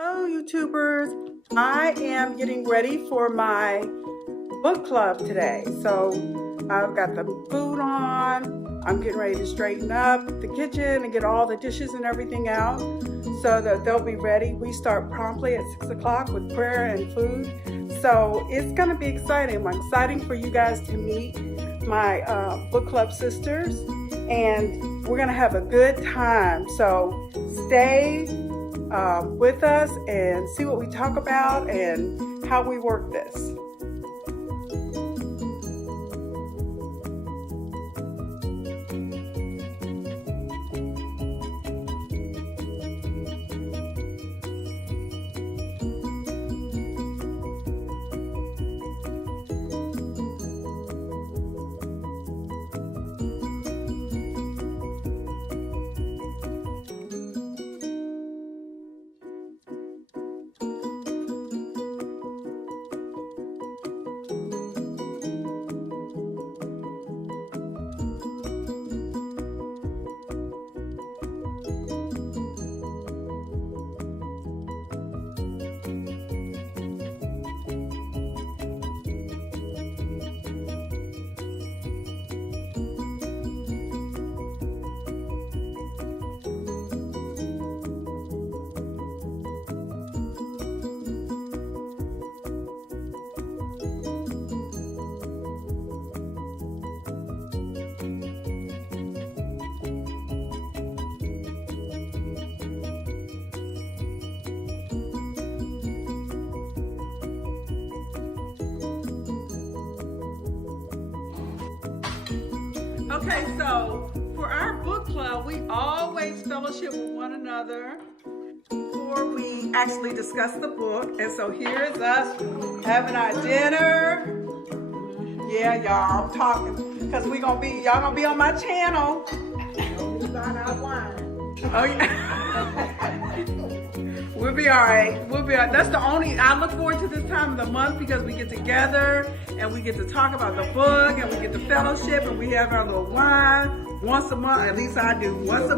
Hello, YouTubers. I am getting ready for my book club today. So I've got the food on. I'm getting ready to straighten up the kitchen and get all the dishes and everything out so that they'll be ready. We start promptly at 6 o'clock with prayer and food. So it's going to be exciting. I'm excited for you guys to meet my book club sisters, and we're going to have a good time. So stay with us and see what we talk about and how we work this. Okay, so for our book club, we always fellowship with one another before we actually discuss the book. And so here is us having our dinner. Yeah, y'all, I'm talking because y'all gonna be on my channel. Oh yeah. We'll be all right. That's the only, I look forward to this time of the month because we get together and we get to talk about the book and we get to fellowship and we have our little wine once a month. At least I do once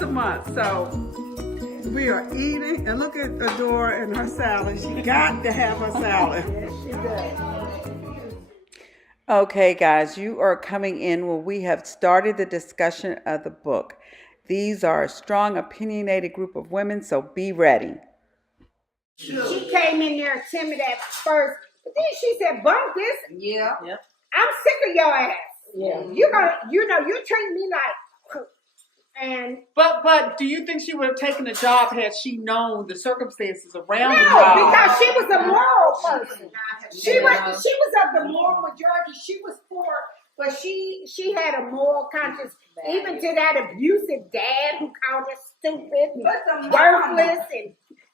a month. So we are eating, and look at Adora and her salad. She got to have her salad. Yes, she does. Okay, guys, you are coming in where we have started the discussion of the book. These are a strong, opinionated group of women, so be ready. She came in there timid at first, but then she said, "Bump this." Yeah. Yep. I'm sick of your ass. Yeah. You treat me like. And but do you think she would have taken the job had she known the circumstances around the no, job? because she was a moral person. She was of the moral majority. She was poor, but she had a moral conscience. Even to that abusive dad who called her stupid and worthless,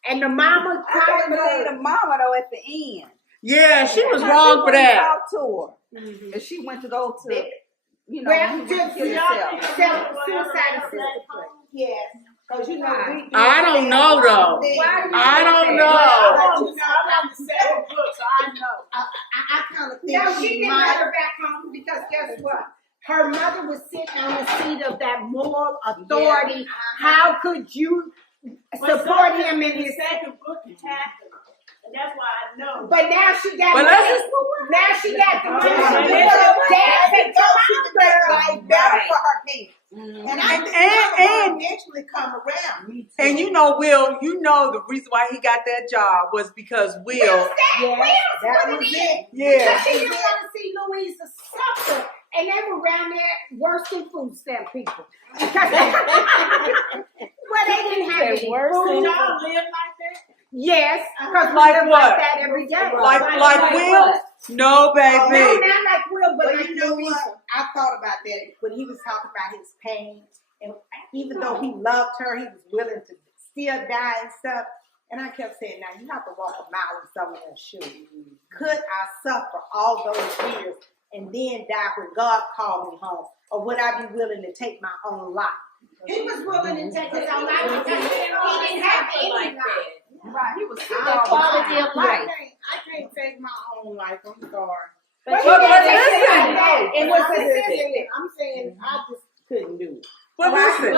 and the mama calling her the mama though at the end. Yeah, she was wrong for that. Talk to her, and she went to go to suicide assistant. Yes. Because I don't know though. I don't know. I kind of think no, she didn't let her back home because guess what? Her mother was sitting on the seat of that moral authority. Yeah. How could you support him in his second book? And that's why I know. But now she got the money. Now she got the money. Dad said, "Go on, girl." Better for her kids. And eventually come around. Me too. And Will, the reason why he got that job was because Will. That was it. Yeah. She didn't want to see Louisa suffer. And they were around there worse than food stamp people. Well, they didn't have any food. Y'all live like that? Yes. Because like we live what? like that every day. Like Will? No, baby. No, not like Will, but like you know what? I thought about that when he was talking about his pain. And even though he loved her, he was willing to still die and stuff. And I kept saying, now you have to walk a mile in someone else's shoes. Could I suffer all those years and then die when God called me home? Or would I be willing to take my own life? He was willing to take his own life because he didn't have any life. Right. He was quality of life. I can't take my own life. I'm sorry. But listen, it was a decision. I'm saying I just couldn't do it. But listen,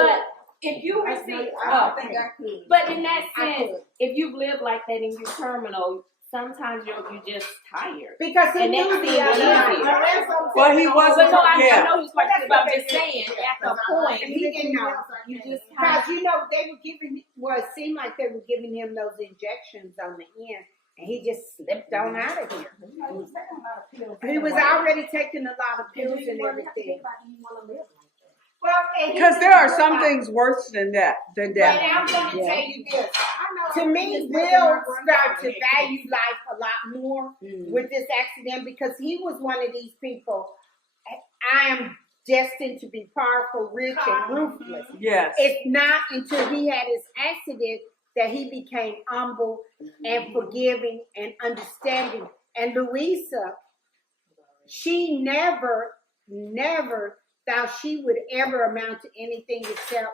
if you receive, I don't think I could. but in that I sense, could. if you live like that and you're terminal, sometimes you're just tired. Because he And knew that the seems other easier. night. Well, he But wasn't. no, I Yeah. know he's quite good, but I'm just saying, at the point, And he didn't know. you just Because you know they were giving, well, it seemed like they were giving him those injections on the end, and he just slipped on out of here. He was already taking a lot of pills and everything. Well, Because there are some things worse than that. But I'm going to tell you this. To me, Will started to value life a lot more with this accident because he was one of these people. I am destined to be powerful, rich, and ruthless. Yes. It's not until he had his accident that he became humble and forgiving and understanding. And Louisa, she never thought she would ever amount to anything except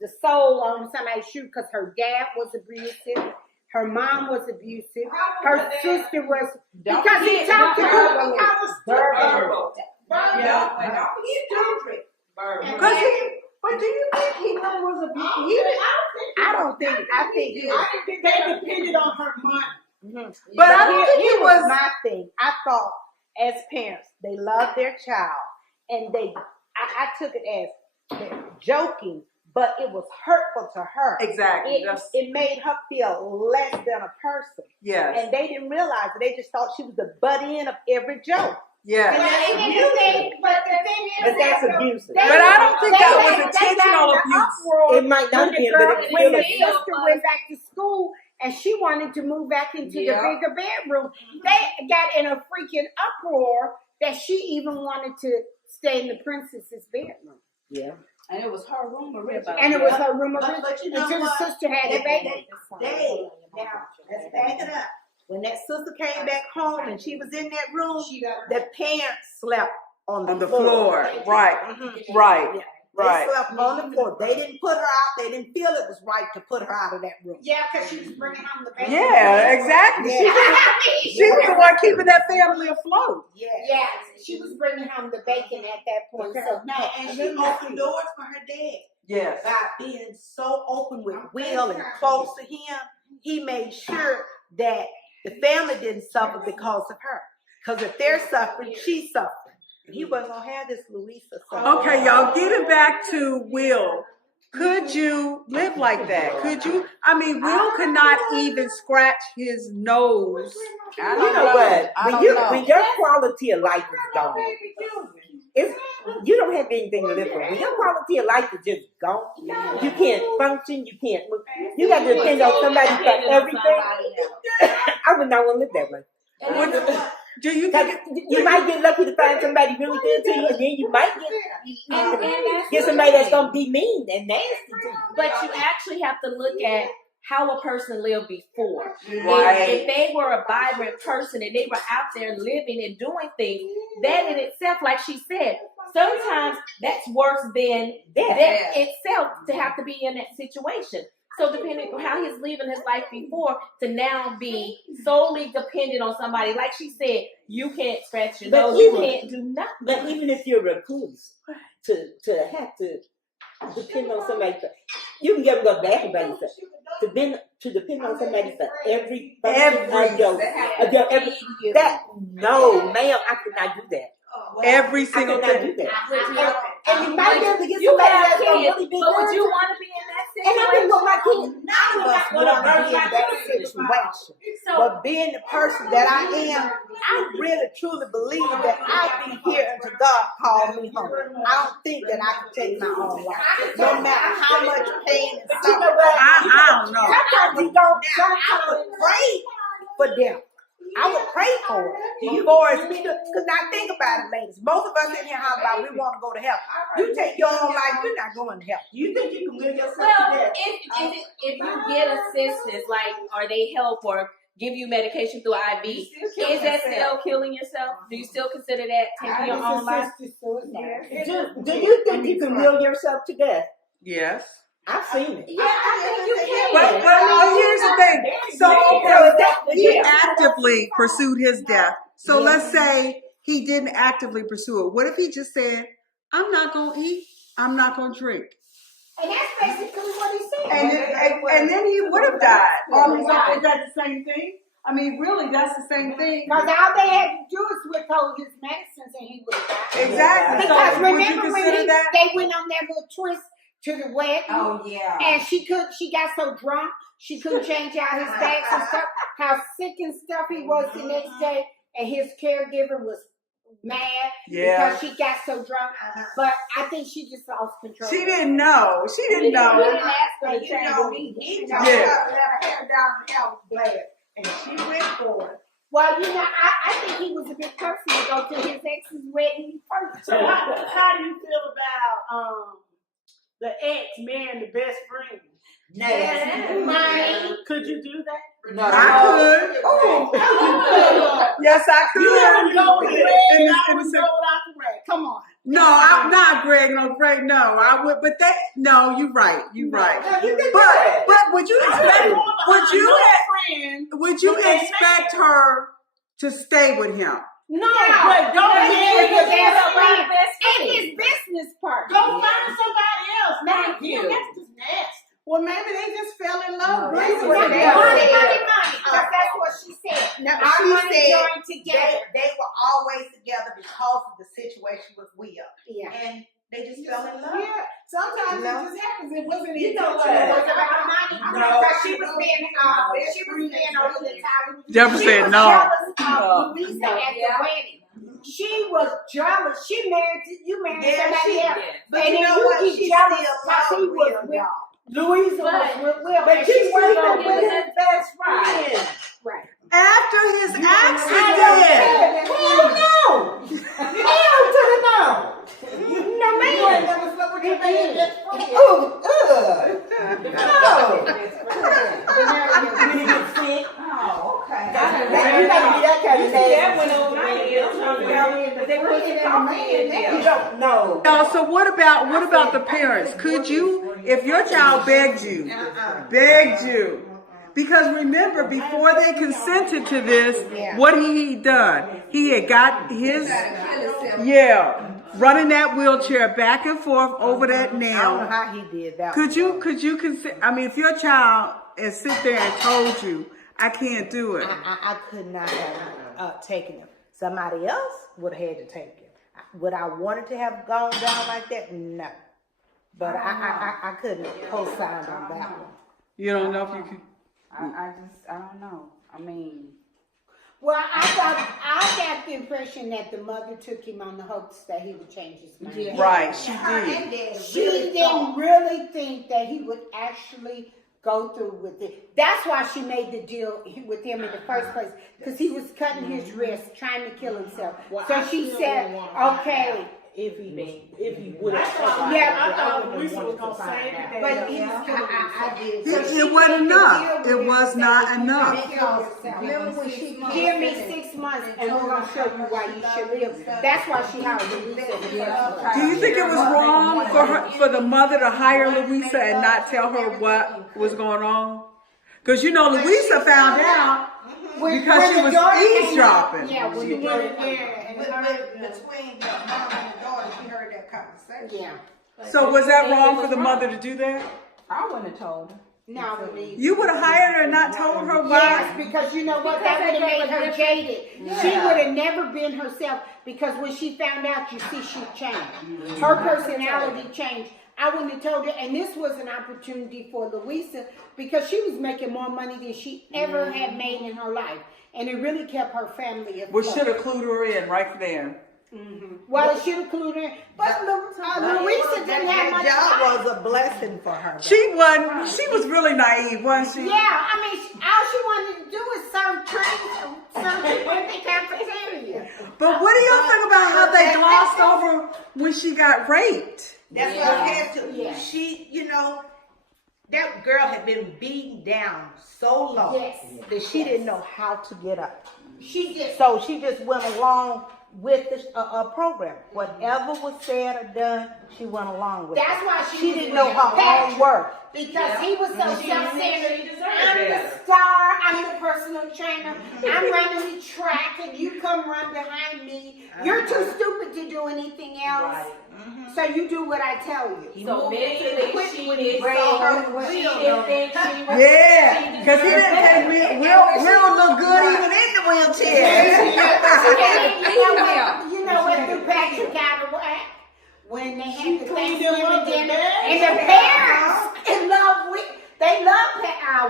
the soul on somebody's shoe because her dad was abusive. Her mom was abusive. Her sister was, because he talked to her. Verbal. Yeah. But do you think he was abusive? I don't think. I think they depended on her money. But I don't think it was. my thing. I thought as parents, they love their child, and I took it as joking, but it was hurtful to her. Exactly. It made her feel less than a person. Yes. And they didn't realize it. They just thought she was the butt end of every joke. Yes. But the thing is, But that's abusive. But I don't think that was intentional abuse. It might not be, but it when was the sister went back to school and she wanted to move back into the bigger bedroom, they got in a freaking uproar that she even wanted to stay in the princess's bedroom. Yeah. And it was her room originally. And it was her room But you know until the what? sister had a baby. Now, let's back it up. When that sister came back home and she was in that room, the parents slept on On the the floor. Right. Right. They Right. slept on the floor. They didn't put her out. They didn't feel it was right to put her out of that room. Yeah, because she was bringing home the baby. Yeah, exactly. She was the one keeping that family afloat. Yeah. Yes, she was bringing home the bacon at that point. So And she opened doors for her dad. Yes. By being so open with Will and close to him, he made sure that the family didn't suffer because of her. Because if they're suffering, she's suffering. He wasn't going to have this Louisa suffering. Okay, y'all, getting back to Will. Could you live like that? Could you? I mean, Will could not even scratch his nose. You You know what? When your quality of life is gone, you don't have anything to live for. When your quality of life is just gone, you can't function, you can't move. You got to depend on somebody for everything. I would not want to live that way. Do you Because think? you might get lucky to find somebody really good to you, and then you might get somebody that's going to be mean and nasty to you. but you actually have to look at how a person lived before. Right. If they were a vibrant person and they were out there living and doing things, that in itself, like she said, sometimes that's worse than death itself to have to be in that situation. So depending on how he's living his life before to now be solely dependent on somebody, like she said, you can't scratch your But nose, you even- can't do nothing. But even if you're a recluse, to have to depend on somebody for, you can get go back about yourself. To depend on somebody for every no, ma'am, I could not do that. Every I single could not thing. do that. And you might be able to get You somebody have that's gonna kids, really be but would good. you want to be in that And I've been situation? with my kids. I would not want to be in that situation. But being the person that I am, I really truly believe that I'll be here until God calls me home. I don't think that I can take my own life. No matter how much pain and suffering. I don't know. Sometimes you don't. Sometimes I would pray for them. I would pray for it before it's me. Because now think about it, ladies. Most of us in here house about we want to go to heaven. You take your own life, you're not going to heaven. You think you can live yourself to Well, death? if you get assistance, like, or they help or give you medication through IV, is that still killing yourself? Do you still consider that taking your own life? Do you think you can will yourself to death? Yes. I've seen it. Yeah, I think you can. But here's the thing. So he actively pursued his death. So let's say he didn't actively pursue it. What if he just said, I'm not going to eat, I'm not going to drink? And that's basically what he said. And then he would have died. Is that the same thing? I mean, really, that's the same thing. Because all they had to do is withhold his medicines and he would have died. Exactly. Because So, would you remember when consider that? they went on that little twist to the wedding? Oh yeah. And she got so drunk, she couldn't change out his bags and stuff. How sick and stuff he was the next day. And his caregiver was mad because she got so drunk. But I think she just lost control. She didn't know. She didn't know. He told her to let her hair down and hair was glad. And she went for it. Well, I think he was a good person to go to his ex's wedding first. So how do you feel about the ex marrying the best friend? Mine. Could you do that? No. I could. Yes, I could. You wouldn't go with Greg, and I In would the go without Greg. Come on. No, I'm not Greg. No, Greg. No, I would. But no, you're right. You're right. But would you expect? Would you expect her to stay with him? No, but don't marry his the best friend. and his business partner. Go find somebody else. Thank you. That's just nasty. Well, maybe they just fell in love. Money. That's what she said. No, Our she money said joined together. they were always together because of the situation with Will. Yeah. And they just fell in love. Yeah, sometimes it just happens. It wasn't You know intentional. what? It was about money. No. Because she was being over the top. Jefferson She said was no. jealous of Louisa at the wedding. She was jealous. She married somebody else. But And you then know what? you She get jealous still because he loved was Will, with y'all. Louisa was with Will. But and you she was sleeping with his his best friend. Right. After his accident. Hell no! Hell to the no! No, man. You ain't never slept with your best friend. Oh, okay. You gotta be that kind of You don't know. So what about the parents? Could you, if your child begged you, because remember, before they consented to this, what he done? He had got his, running that wheelchair back and forth over that I don't know nail. how he did that. Could you consider? I mean, if your child had sit there and told you, I can't do it. I could not have taken him. Somebody else would have had to take him. Would I wanted to have gone down like that? No. But I couldn't co-sign on that one. You don't know if you can. I don't know. I mean, Well, I got the impression that the mother took him on the hopes that he would change his mind. Right, she did. She didn't really think that he would actually go through with it. That's why she made the deal with him in the first place, because he was cutting his wrist, trying to kill himself. So she said, okay. If he would have. Yeah, I thought Lisa was gonna say that. But I did. It wasn't enough. It was not enough. Give me 6 months and we're going to show you why you should live. That's why she hired Louisa. Do you think it was wrong for the mother to hire Louisa and not tell her what was going on? Because Louisa found out because she was eavesdropping. Yeah, when the daughter. Between the mom and the daughter, she heard that conversation. Yeah. So was that wrong for the mother to do that? I wouldn't have told her. No, You would have hired her and not told her why? yes, because you know what? That would have made her jaded. She would have never been herself, because when she found out, you see, she changed. Her personality changed. I wouldn't have told her, and this was an opportunity for Louisa because she was making more money than she ever had made in her life, and it really kept her family afloat. We should have clued her in right there. Well, it should have included her, but Louisa didn't have much That time. was a blessing for her. She was really naive, wasn't she? Yeah, I mean, all she wanted to do was serve trees, serve people in the cafeteria. But what do y'all think about how they glossed over when she got raped? That's what I had to. Yeah. She, that girl had been beaten down so low Yes. That she didn't know how to get up. She did. So she just went along with the program. Whatever was said or done, she went along with That's it. why She was didn't know her Patrick, own worth. Because he was so self-centered. She deserved I'm the better. star. I'm the person personal trainer. I'm running the track and you come run behind me. You're too stupid to do anything else. So you do what I tell you. So mentally, she didn't saw her think she was. Yeah, because he didn't think we'll look good even in the wheelchair. You know what threw Patrick out of whack? When they had the Thanksgiving dinner and the parents in love with, they love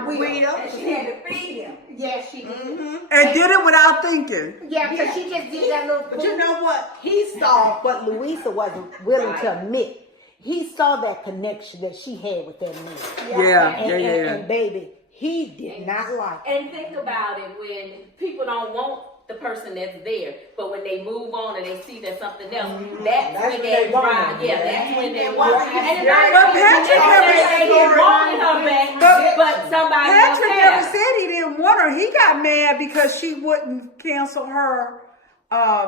Will. And she had to feed him. Yes, she did. And did it without thinking. Yeah, because she just did that little. But you know what? He saw what Louisa wasn't willing to admit. He saw that connection that she had with that man. Yeah. And baby, he did not like it. And think about it, when people don't want the person that's there, but when they move on and they see there's something else, that's when they ride. Yeah, that's when they want. And But Patrick never wanted her back, but somebody else Patrick had never her. said he didn't want her. He got mad because she wouldn't cancel her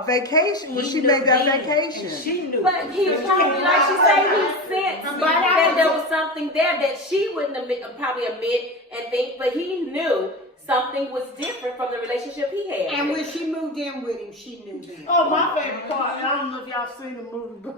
vacation when she made that vacation. She knew. But he probably, like she said, he sensed that there was something there that she wouldn't probably admit and think, but he knew something was different from the relationship he had. And when she moved in with him, she knew that. Oh, my favorite part, and I don't know if y'all seen the movie, but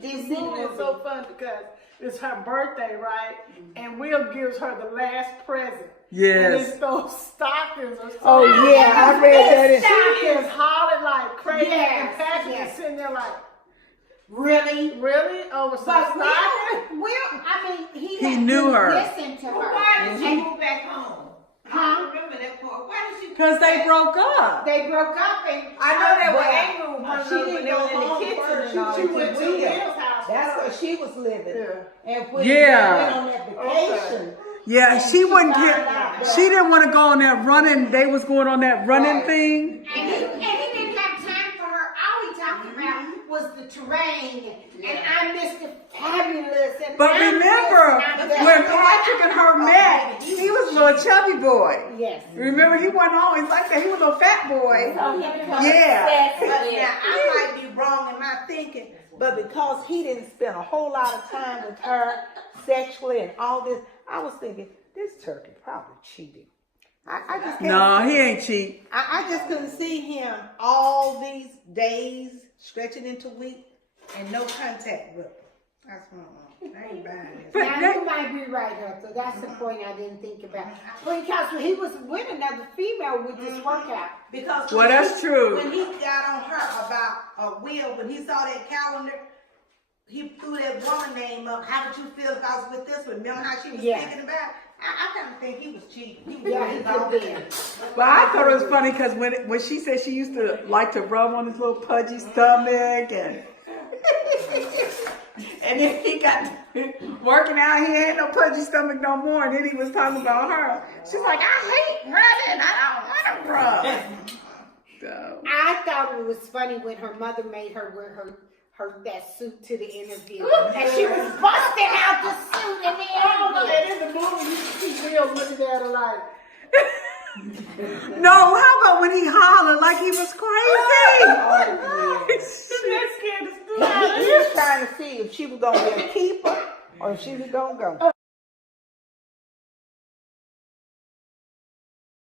this movie is so fun because it's her birthday, right? And Will gives her the last present. Yes. And it's those stockings or something. Oh yeah, I read that. She is hollering like crazy, and Patrick is sitting there like, Really? really? Over some But stockings? Will, I mean, He knew her. Listen to her. Why did she move back home? I Huh? don't remember that part. Why did she? Because they broke up. They broke up and I know they were But angry with one She another didn't when they go was in the home kitchen first. and all. She went to Will. Will's house. That's where she was living. Yeah. And when Yeah. they went on that vacation, Yeah, she wouldn't get. She didn't want to go on that running. They was going on that running thing. And he didn't have time for her. All he talked about was the terrain. And I missed the fabulous. And But I'm remember this and I'm when that. Patrick and her met, he was a little chubby boy. Yes. Remember, he wasn't always like that. He was a little fat boy. So he becomes Yeah. obsessed but with- now I might be wrong in my thinking, but because he didn't spend a whole lot of time with her sexually and all this, I was thinking this turkey probably cheated. I just can't. No, he ain't cheap. I just couldn't see him all these days stretching into weeks and no contact with her. That's I ain't buying this. Now you might be right, Arthur. That's the point I didn't think about. Because he was with another female with this workout. Because Well, that's true. When he got on her about Will, when he saw that calendar, he threw that woman name up. How would you feel if I was with this one? Remember how she was thinking about it? I kind of think he was cheating. He was Yeah, he could be. But I thought it was funny because when she said she used to like to rub on his little pudgy stomach and and then he got working out, he ain't no pudgy stomach no more. And then he was talking about her. She's like, I hate running. I don't want to run. So. I thought it was funny when her mother made her wear her that suit to the interview. And she was busting out the suit in the interview. And in the movie, you see Will looking at her like, No, how about when he hollered like he was crazy? He was trying to see if she was going to be a keeper or if she was going to go.